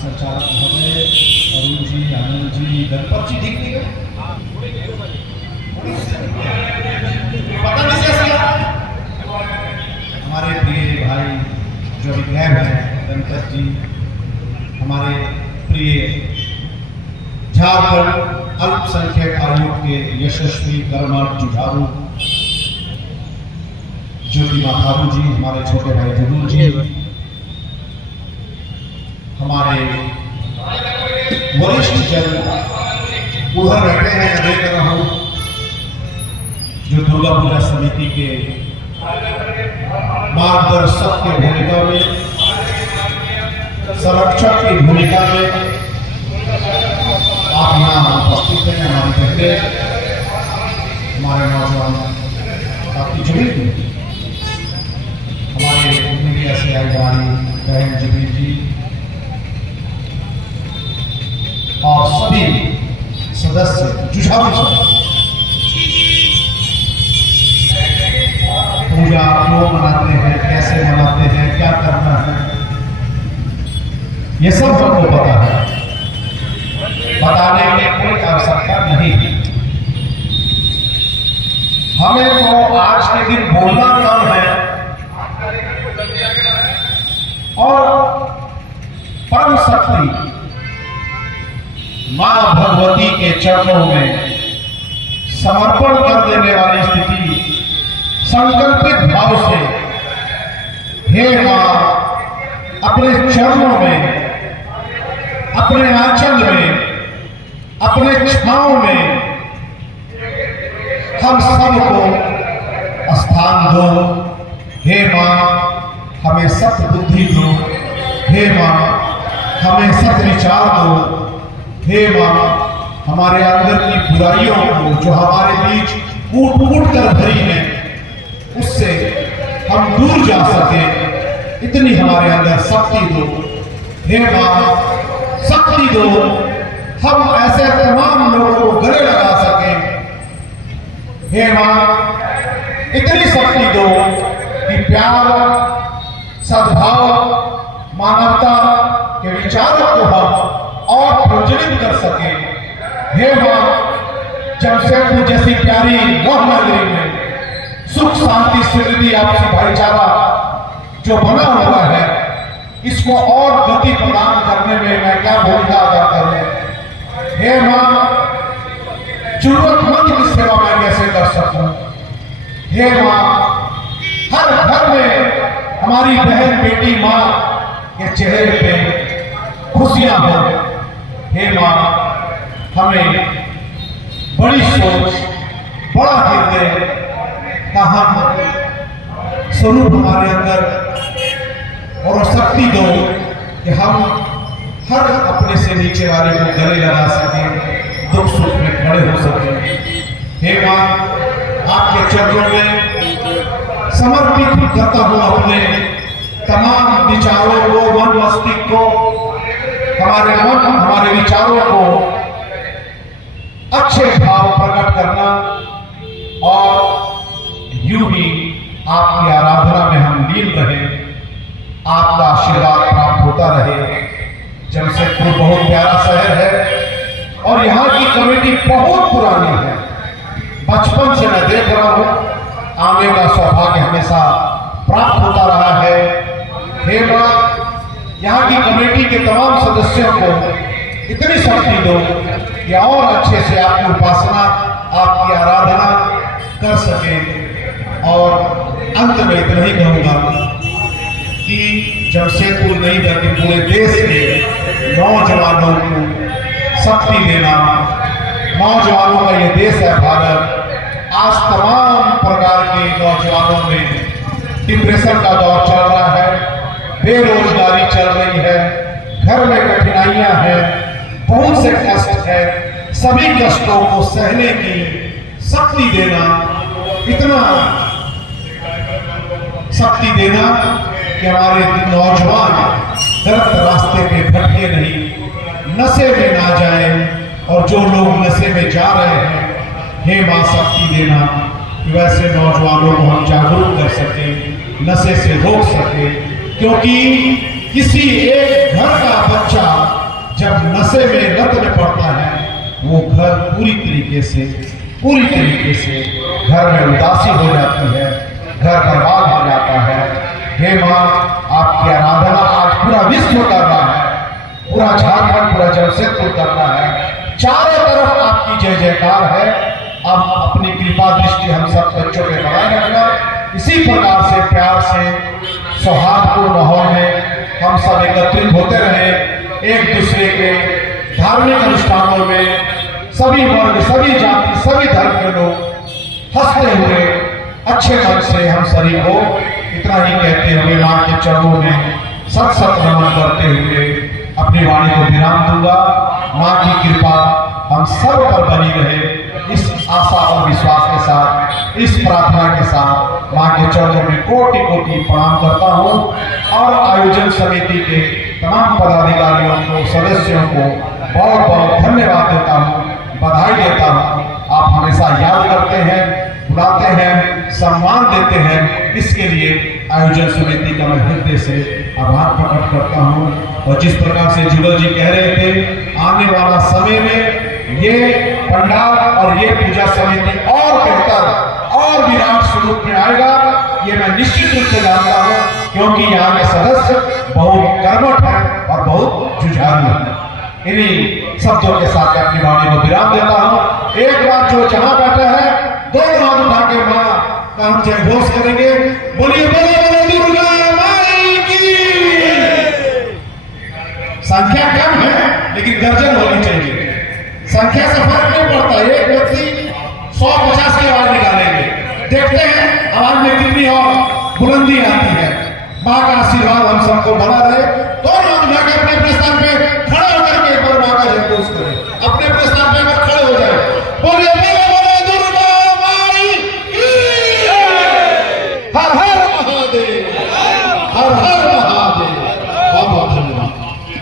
संचालक महोदय, अरुण जी, आनंद जी, गणपत जी ठीक नहीं गए? पता नहीं कैसे हमारे प्रिय भाई जो अभी गैब हैं, गणपत जी, हमारे प्रिय झारखंड अल्पसंख्यक आयोग के यशस्वी कर्मठ जुझारू ज्योति माथारू जी, हमारे छोटे भाई जुगुल जी, हमारे वरिष्ठ जन उधर बैठे हैं, मैं देख रहा हूँ, जो दुर्गा पूजा समिति के मार्गदर्शक की भूमिका में, संरक्षक की भूमिका में आप यहाँ उपस्थित हैं। हमारे बेटे, हमारे नौजवान काफी जुड़े थे, हमारे मीडिया से आई हमारी बहन जुबी जी और सभी सदस्य जुझारू पूजा क्यों मनाते हैं, कैसे मनाते हैं, क्या करना है, ये सब हमको पता है, बताने की कोई आवश्यकता नहीं है। हमें तो आज के दिन बोलना कम है और परम शक्ति मां भगवती के चरणों में समर्पण कर देने वाली स्थिति, संकल्पित भाव से हे मां अपने चरणों में, अपने आंचल में, अपने छांव में हम सबको स्थान दो। हे मां हमें सत बुद्धि दो, हे मां हमें सत विचार दो, हे मां हमारे अंदर की बुराइयों को जो हमारे बीच कूट कूट कर भरी है उससे हम दूर जा सके, इतनी हमारे अंदर शक्ति दो। हे मां शक्ति दो, हम ऐसे तमाम लोगों को गले लगा सके। हे मां इतनी शक्ति दो कि प्यार, सद्भाव, मानवता के विचारों को हम और प्रज्वलित कर सके। हे मां जमशेदपुर जैसी प्यारी नगरी में सुख शांति समृद्धि आपसी भाईचारा जो बना हुआ है, इसको और गति प्रदान करने में मैं क्या भूमिका अदा करूं। हे मां जरूरतमंद की सेवा मैं कैसे कर सकूं। हे मां हर घर में हमारी बहन बेटी मां के चेहरे पे खुशियां हो। हे मां हमें बड़ी सोच, बड़ा हृदय का हम स्वरूप हमारे अंदर और शक्ति दो कि हम हर अपने से नीचे वाले को गले लगा सकें, दुख सुख में खड़े हो सकें। हे मां आपके चरणों में समर्पित करता हूं अपने तमाम विचारों को, मन मस्तिष्क को, हमारे मन, हमारे विचारों को अच्छे भाव प्रकट करना और यूं ही आपकी आराधना में हम लीन रहे, आपका आशीर्वाद प्राप्त होता रहे। जमशेदपुर बहुत प्यारा शहर है और यहाँ की कमेटी बहुत पुरानी है, बचपन से मैं देख रहा हूँ, आने का सौभाग्य हमेशा प्राप्त होता रहा है। हे मां यहाँ की कमेटी के तमाम सदस्यों को इतनी शक्ति दो कि और अच्छे से आपकी उपासना, आपकी आराधना कर सके। और अंत में इतना ही कहूंगा कि जमशेदपुर नहीं बल्कि पूरे देश के नौजवानों को शक्ति देना, नौजवानों का ये देश है भारत। आज तमाम प्रकार के नौजवानों में डिप्रेशन का दौर चल रहा है, बेरोजगारी चल रही है, घर में कठिनाइयां हैं, बहुत से कष्ट है, सभी कष्टों को सहने की शक्ति देना, इतना शक्ति देना कि हमारे नौजवान गलत रास्ते पे भटके नहीं, नशे में ना जाए, और जो लोग नशे में जा रहे हैं, हे मां शक्ति देना कि वैसे नौजवानों को हम जागरूक कर सकें, नशे से रोक सकें। क्योंकि किसी एक घर का बच्चा जब नशे में लत में पड़ता है वो घर पूरी तरीके से घर में उदासी हो जाती है, घर बर्बाद हो जाता है। हे माँ, आपकी आराधना आज पूरा विश्व कर रहा है, पूरा झारखंड, पूरा जमशेदपुर कर रहा है। चारों तरफ आपकी जय जयकार है। अब अपनी कृपा दृष्टि हम सब बच्चों पे बनाए रखना। इसी प्रकार से प्यार से सौहार्दपूर्ण माहौल में हम सब एकत्रित होते रहे, एक दूसरे के धार्मिक अनुष्ठानों में सभी वर्ग, सभी जाति, सभी धर्म के लोग हंसते हुए अच्छे मन से हम शरीर को इतना ही कहते हुए मां के चरणों में सत सत नमन करते हुए अपनी वाणी को विराम दूंगा। मां की कृपा हम सब पर बनी रहे, इस आशा और विश्वास के साथ, इस प्रार्थना के साथ मां के चरणों में कोटि कोटि प्रणाम करता हूं और आयोजन समिति के तमाम पदाधिकारियों को, सदस्यों को बहुत बहुत धन्यवाद देता हूं, बधाई देता हूं। आप हमेशा याद करते हैं, बुलाते हैं, सम्मान देते हैं, इसके लिए आयोजन समिति का मैं हृदय से आभार प्रकट करता हूं। और जिस प्रकार से जुगल जी कह रहे थे, आने वाला समय में ये पंडाल और ये पूजा समिति और बेहतर और विराट स्वरूप में आएगा, ये मैं निश्चित रूप से जानता हूं, क्योंकि यहाँ के सदस्य बहुत कर्मठ हैं और बहुत जुझारू हैं। इन्हीं शब्दों के साथ अपनी वाणी को विराम देता हूं। एक बार जो जहां बैठा है, दो हाथ उठा के मां का हम जय घोष करेंगे। बोलिए बोले बोले दुर्गा माई की। संख्या कम है लेकिन गर्जन होनी चाहिए। संख्या से फर्क नहीं पड़ता, एक व्यक्ति 150 की आवाज निकालेंगे, देखते हैं आवाज में कितनी और बुलंदी आती है। मां का आशीर्वाद हम सबको बना रहे।